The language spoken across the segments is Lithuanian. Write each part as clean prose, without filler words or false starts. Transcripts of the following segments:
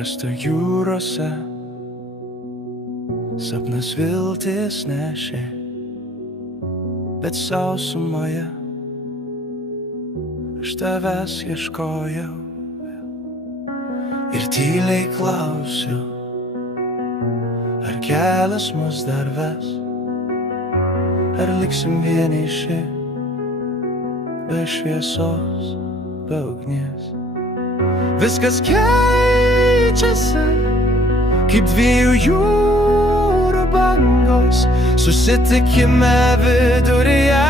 Rasta jūrose sapnas viltis nešė, bet sausumoje aš tavęs ieškojau ir tyliai klausiu, ar kelias mus dar ves, ar liksim vieniši be šviesos, be ugnies. Viskas keičiasi, kaip dviejų jūrų bangos, susitikime viduryje,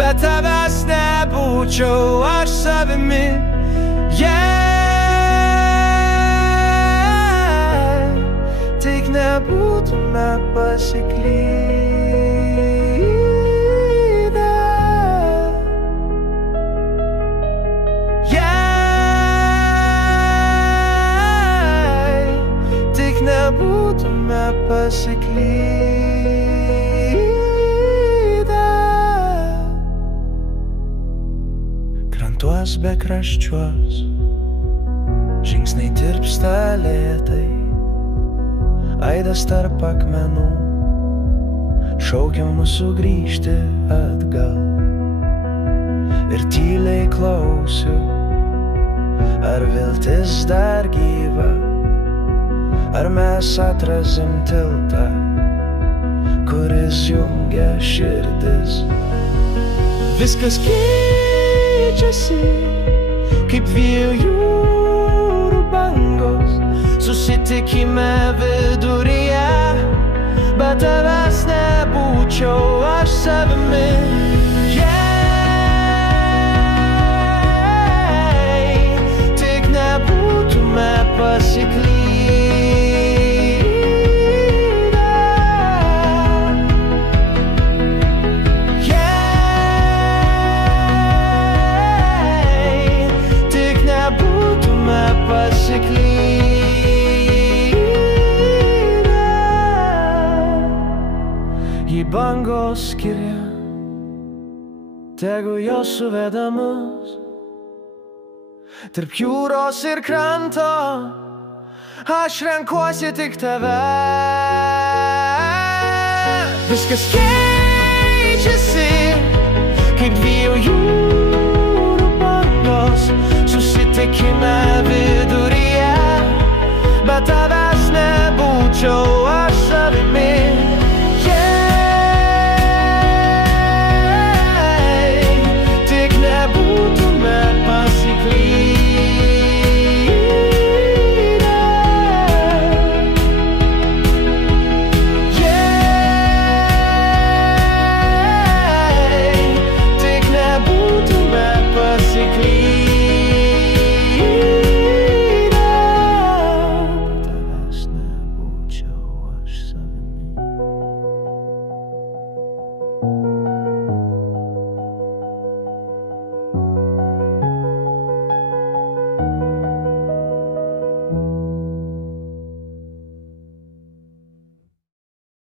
bet tavęs nebūčiau aš savimi. Tik nebūtume pasiklydę. Nebūtume pasiklydę. Krantuos be kraščiuos žingsniai tirpsta lėtai, aidas tarp akmenų šaukia mus sugrįžti atgal. Ir tyliai klausiu, ar viltis dar gyva, ar mes atrasim tiltą, kuris jungia širdis. Viskas keičiasi, kaip dviejų jūrų bangos, susitikime viduryje, bet tavęs nebūčiau aš savimi. Tik nebūtume pasiklydę. Jei bangos skiria, tegu jos suveda mus tarp jūros ir kranto, aš renkuosi tik tave. Viskas keičiasi, kaip dviejų jūrų bangos, susitikime viduryje, bet tavęs nebūčiau